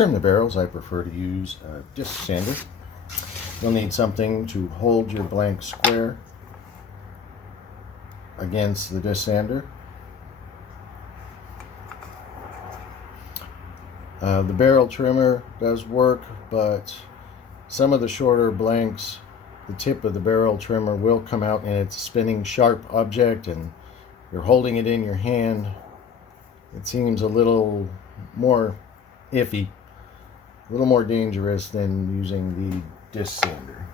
trim the barrels, I prefer to use a disc sander. You'll need something to hold your blank square against the disc sander. The barrel trimmer does work, but some of the shorter blanks, the tip of the barrel trimmer will come out and it's a spinning sharp object and you're holding it in your hand. It seems a little more iffy, a little more dangerous than using the disc sander.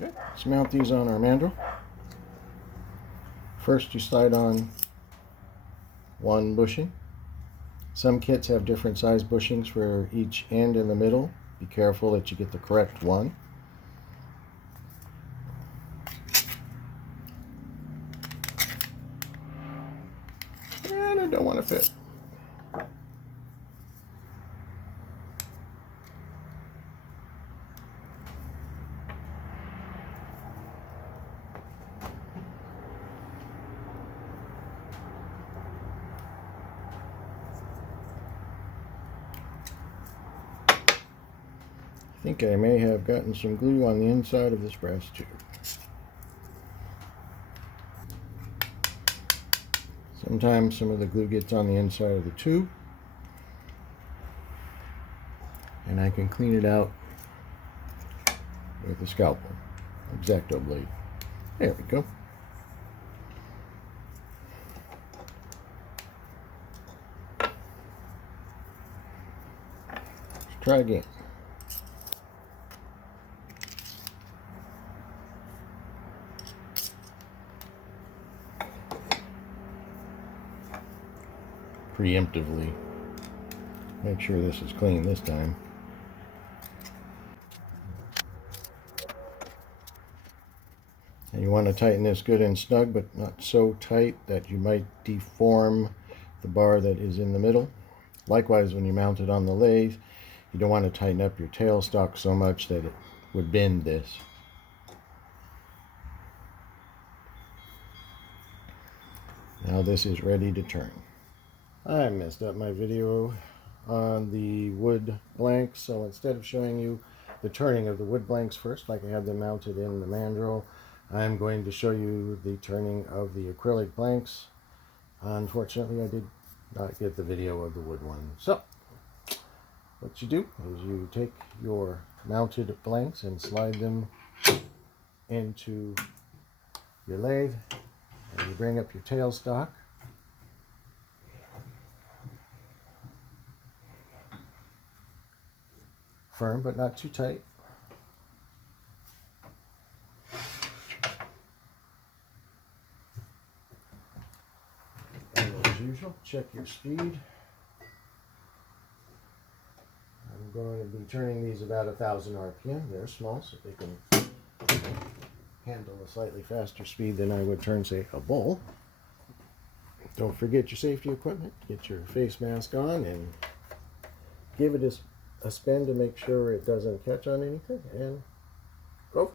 Okay, let's mount these on our mandrel. First you slide on one bushing. Some kits have different size bushings for each end in the middle. Be careful that you get the correct one. And I don't want to fit. I think I may have gotten some glue on the inside of this brass tube. Sometimes some of the glue gets on the inside of the tube, and I can clean it out with a scalpel, X-Acto blade. There we go. Let's try again. Preemptively make sure this is clean this time. And you want to tighten this good and snug, but not so tight that you might deform the bar that is in the middle. Likewise, when you mount it on the lathe, you don't want to tighten up your tailstock so much that it would bend this. Now this is ready to turn. I messed up my video on the wood blanks, so instead of showing you the turning of the wood blanks first, like I had them mounted in the mandrel, I'm going to show you the turning of the acrylic blanks. Unfortunately, I did not get the video of the wood one. So, what you do is you take your mounted blanks and slide them into your lathe, and you bring up your tailstock. Firm, but not too tight. And as usual, check your speed. I'm going to be turning these about 1,000 RPM. They're small, so they can handle a slightly faster speed than I would turn, say, a bull. Don't forget your safety equipment. Get your face mask on and give it a spin to make sure it doesn't catch on anything, and go.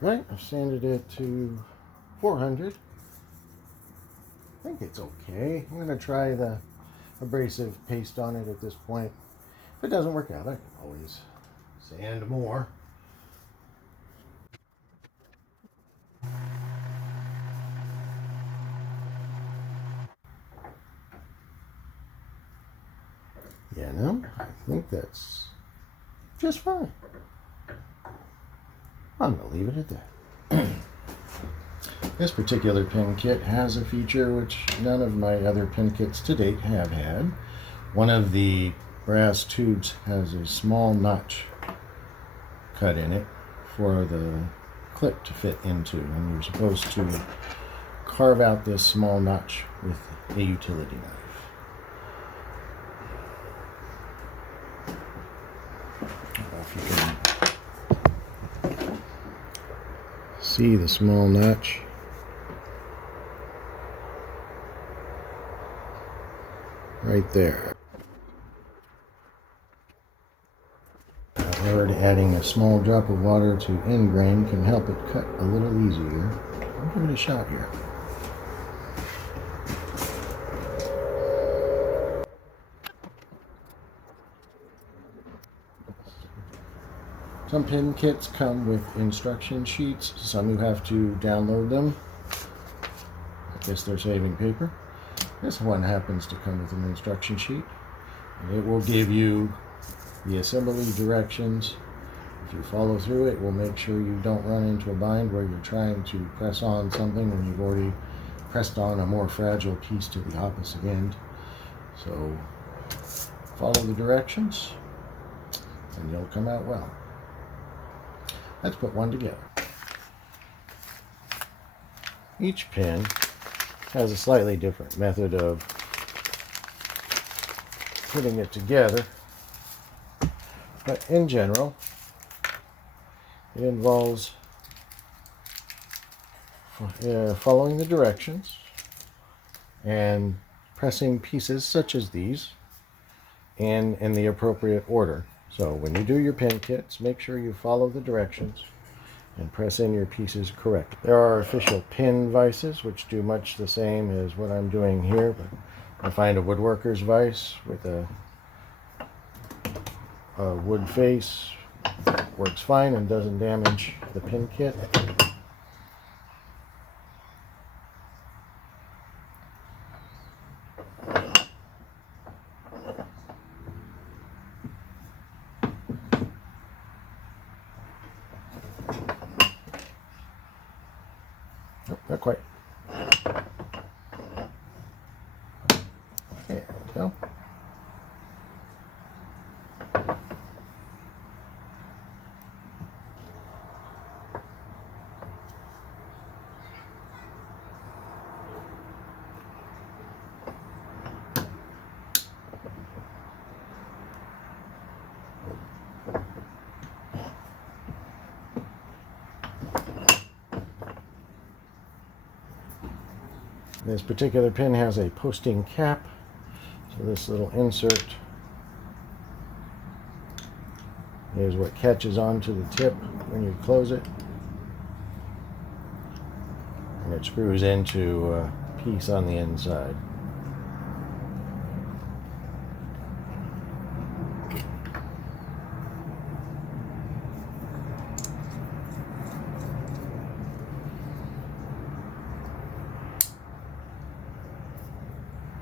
Alright, I've sanded it to 400. think it's okay. I'm going to try the abrasive paste on it at this point. If it doesn't work out, I can always sand more. Yeah, no, I think that's just fine. I'm going to leave it at that. This particular pin kit has a feature which none of my other pin kits to date have had. One of the brass tubes has a small notch cut in it for the clip to fit into, and you're supposed to carve out this small notch with a utility knife. I don't know if you can see the small notch. Right there. I heard adding a small drop of water to end grain can help it cut a little easier. I'll give it a shot here. Some pin kits come with instruction sheets. Some you have to download them. I guess they're saving paper. This one happens to come with an instruction sheet. And it will give you the assembly directions. If you follow through it, will make sure you don't run into a bind where you're trying to press on something when you've already pressed on a more fragile piece to the opposite end. So follow the directions and you'll come out well. Let's put one together. Each pin has a slightly different method of putting it together, but in general it involves following the directions and pressing pieces such as these in the appropriate order. So when you do your pin kits, make sure you follow the directions and press in your pieces correctly. There are official pin vices which do much the same as what I'm doing here, but I find a woodworker's vise with a wood face works fine and doesn't damage the pin kit. Nope, not quite. There we go. This particular pin has a posting cap, so this little insert is what catches onto the tip when you close it, and it screws into a piece on the inside.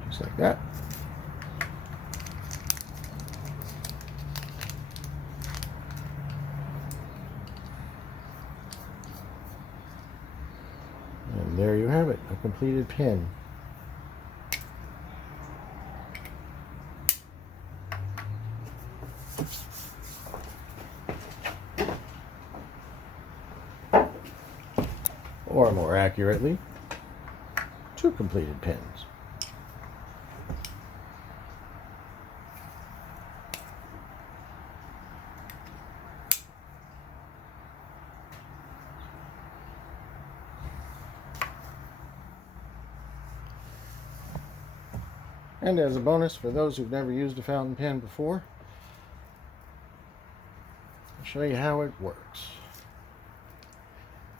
Just like that. And there you have it, a completed pin. Or more accurately, two completed pins. And as a bonus for those who've never used a fountain pen before, I'll show you how it works.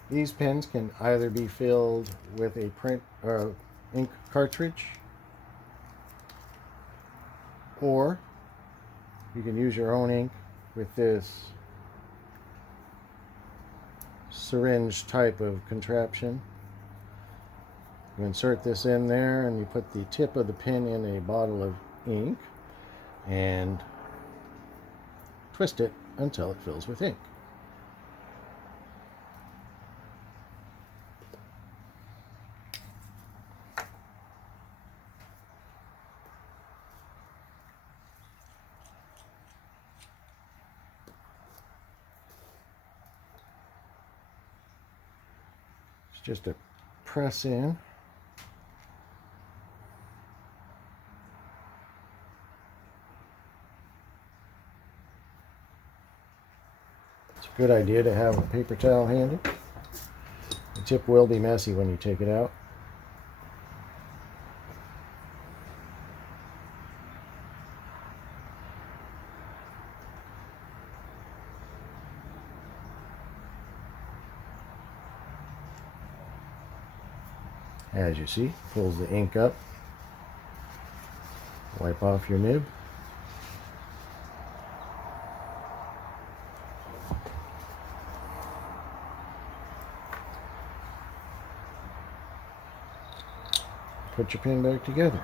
These pens can either be filled with a ink cartridge, or you can use your own ink with this syringe type of contraption. You insert this in there and you put the tip of the pen in a bottle of ink and twist it until it fills with ink. It's just a press in. It's a good idea to have a paper towel handy. The tip will be messy when you take it out. As you see, pulls the ink up. Wipe off your nib. Put your pen back together.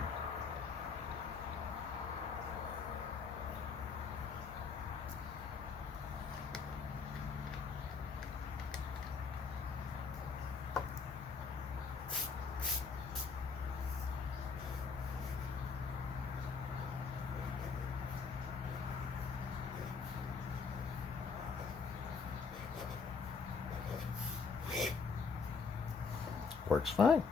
Works fine.